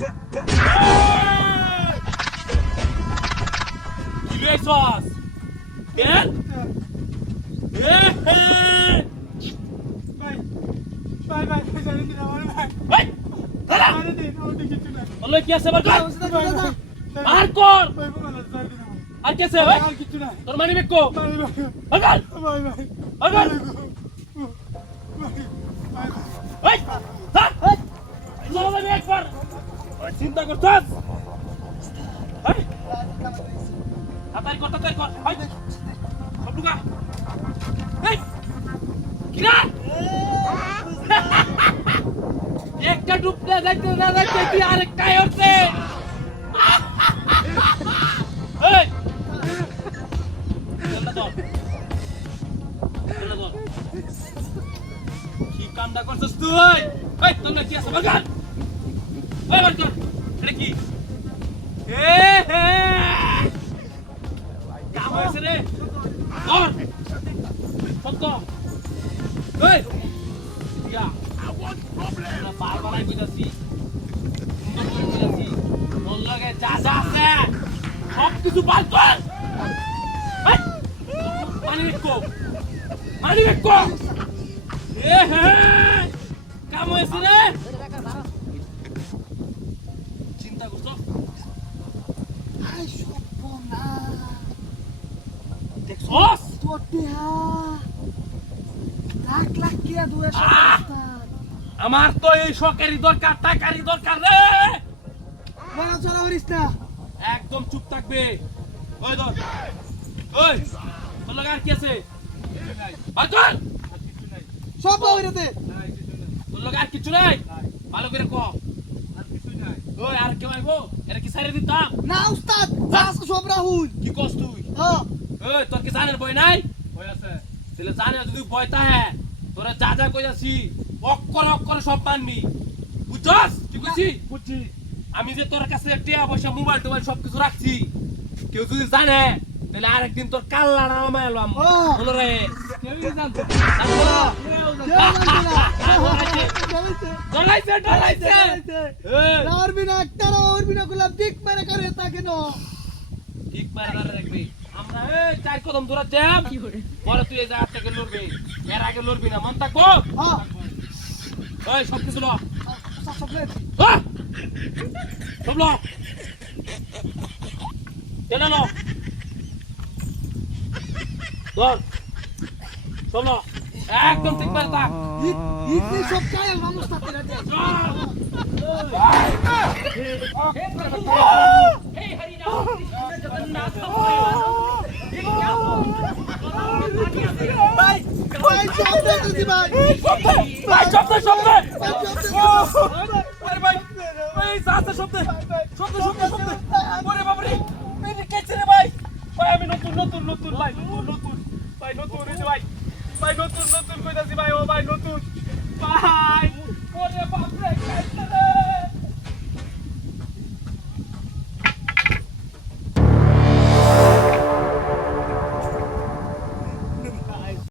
কি লইছস কেন ভাই ভাই জানি না ভাই ভাই দাঁড়া আরে দিন ওটা কিছু না বললে কি আছে বার কর ভাই বার কর ভাই বলা জানি না আর কি আছে ভাই আর কিছু না তোর মানি বেকো ভাই বার কর ভাই ভাই বার কর ভাই এই থাক চলো আমি একবার চিন্তা করছস এই তাড়াতাড়ি কর ভাই সব লুকা এই কিরা একটা ডুবতে দেখতে না দেখতে তুই আরেকটাই হচ্ছে এই চলনা ধর কি কামটা করছিস তুই এই তোমরা কি আছে বারকার এই বারকার এটা কি এ হে কাম হয়েছে রে ধর সত্য এই ইয়া আমরা বারবার আই কইতাছি সুন্দর করে কইতাছি ওর লগে যা যা আছে সব কিছু বার কর এই মানি বেকো এ হে কাম হয়েছে রে চিন্তা করছো আই সপনা দেখছস তোটিহা লাখ কিয়া দুয়ে সস্তা আমার তো এই সরকারি দরকার টাকারি দরকার রে বড় চলা হরিস না একদম চুপ থাকবে ওই ধর ওই তোর লাগা আর কি আছে বাকর সব হইরেতে তোর লাগা আর কিছু নাই ভালো করে ক ওই আর কেউ আইবো এটা কি সাইরে দিতাম না উস্তাদ বাস সব রাহুল কি কস তুই হ্যাঁ ওই তোর কি জানের ভয় নাই ভয় আছে তাহলে জানে যদি ভয় থাকে তোরা যা যা কইতাছি অক্ষর সব মানবি বুঝছস কি কইছি বুঝছি আমি যে তোর কাছে টিয়া পয়সা মোবাইল টোবাইল সবকিছু রাখছি কেউ যদি জানে তাহলে আরেকদিন তোর কাল্লা নামে এলাম বলো রে কেউই জানতো ডলাইছে আর বিনা একটা আর বিনা গোলাপ দিক মেরে করে তাকে না ঠিক মারা রাখবি আমরা এই চার কদম দূরে যাম পরে তুই এই জায়গাটাকে লড়বি এর আগে লড়বি না মন থাকবো হ্যাঁ এই সব কিছু ল চকলেট সব ল কেন ল ধর সব ল একদম ঠিক করে থাক ইতনি সব চাই মানুষ তাতে রে हे हरि राम कृष्ण जगन्नाथ ये क्या हो भाई ভাই চকলেট দিদি ভাই ভাই শব্দ আরে ভাই ভাই সাথে শব্দ ওরে বাবা রে মেরে কেছে রে ভাই ভাই আমি নতুন ভাই নতুন ভাই নতুন রে ভাই ভাই নতুন কইতাছি ভাই ও ভাই নতুন ভাই ওরে